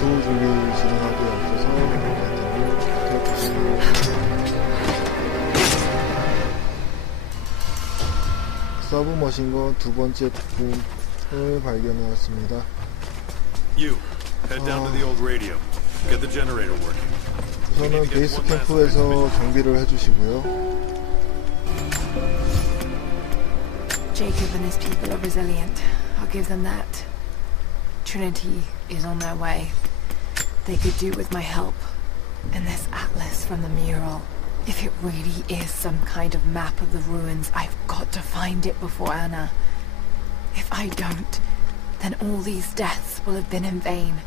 전투 준비 진행하기에 앞서서 아이템을 살펴보시고 서브머신건 두 번째 부품을 발견하였습니다. 우선은 베이스 캠프에서 정비를 해주시고요. Jacob and his people are resilient. I'll give them that. Trinity is on their way. They could do with my help. And this atlas from the mural. If it really is some kind of map of the ruins, I've got to find it before Anna. If I don't, then all these deaths will have been in vain.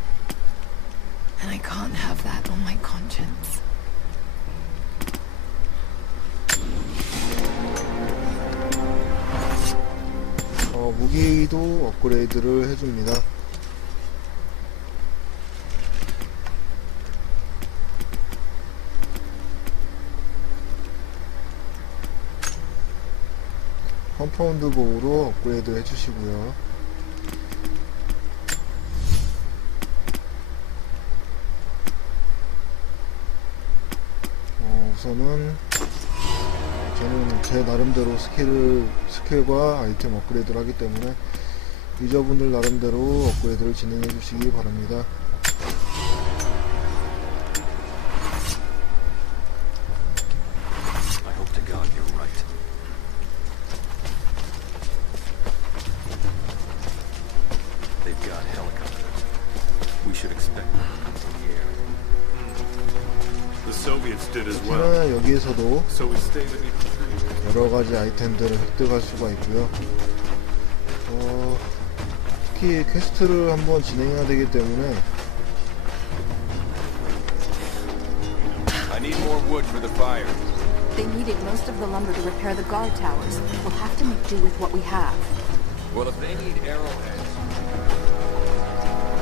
And I can't have that on my conscience. 무기도 업그레이드를 해줍니다. 컴파운드 보호로 업그레이드 해주시고요. 우선은 저는 제 나름대로 스킬과 아이템 업그레이드를 하기 때문에 유저분들 나름대로 업그레이드를 진행해 주시기 바랍니다. 특히나 여기에서도 여러가지 아이템들을 획득할 수가 있고요. 특히 퀘스트를 한번 진행해야 되기 때문에 They needed most of the lumber to repair the guard towers. We'll have to make do with what we have. Well, if they need arrowheads.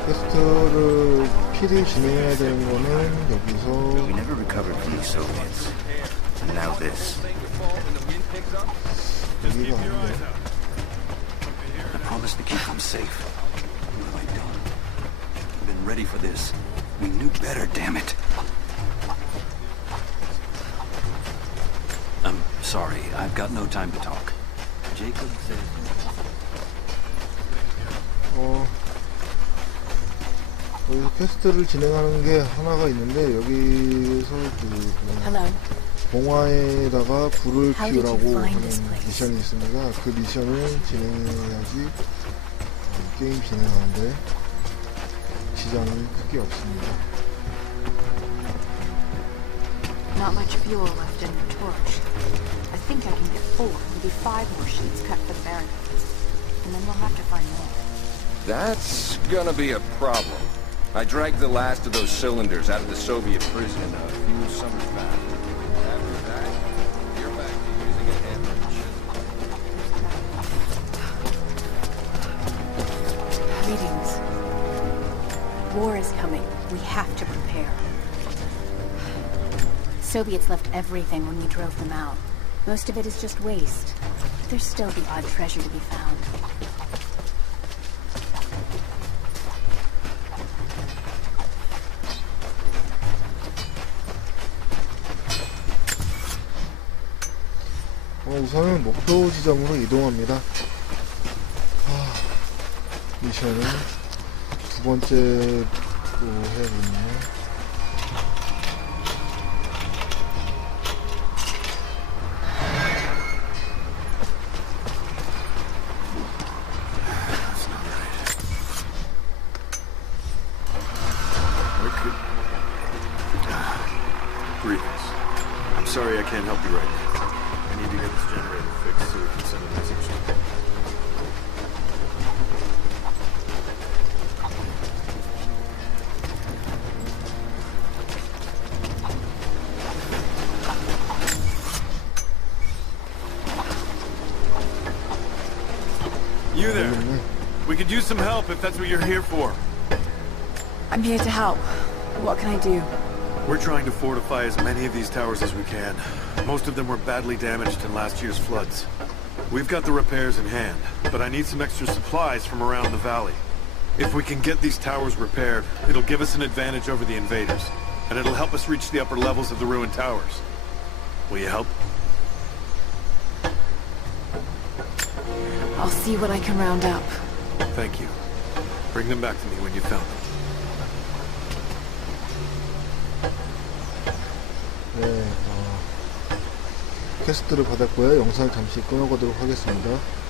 퀘스트를 필히 진행해야 되는 거는 여기서 We never recovered from the Soviets. And now this. 여기가 아닌데. I promised to keep them safe. What have I done? I've been ready for this. We knew better, damn it. I'm sorry, I've got no time to talk. Jacob says... 여기서 퀘스트를 진행하는 게 하나가 있는데 여기서 봉화에다가 불을 피우라고 하는 미션이 있습니다. 그 미션을 진행해야지 게임 진행하는데 지장이 크게 없습니다. Not much fuel left in the torch. I think I can get 4, maybe 5 more sheets cut for the barricades. And then we'll have to find more. That's gonna be a problem. I dragged the last of those cylinders out of the Soviet prison a few summers back. After that, you're back to using a hammer. Greetings. War is coming. We have to prepare. Soviets left everything when we drove them out. Most of it is just waste. But there's still the odd treasure to be found. 우선은 목표 지점으로 이동합니다. 미션은 두 번째로 해야겠네요. Greetings. I'm sorry I can't help you right now. I need to get this generator fixed so we can send a message. You there. We could use some help if that's what you're here for. I'm here to help. What can I do? We're trying to fortify as many of these towers as we can. Most of them were badly damaged in last year's floods. We've got the repairs in hand, but I need some extra supplies from around the valley. If we can get these towers repaired, it'll give us an advantage over the invaders, and it'll help us reach the upper levels of the ruined towers. Will you help? I'll see what I can round up. Thank you. Bring them back to me when you found them. 네, 퀘스트를 받았고요. 영상을 잠시 끊어가도록 하겠습니다.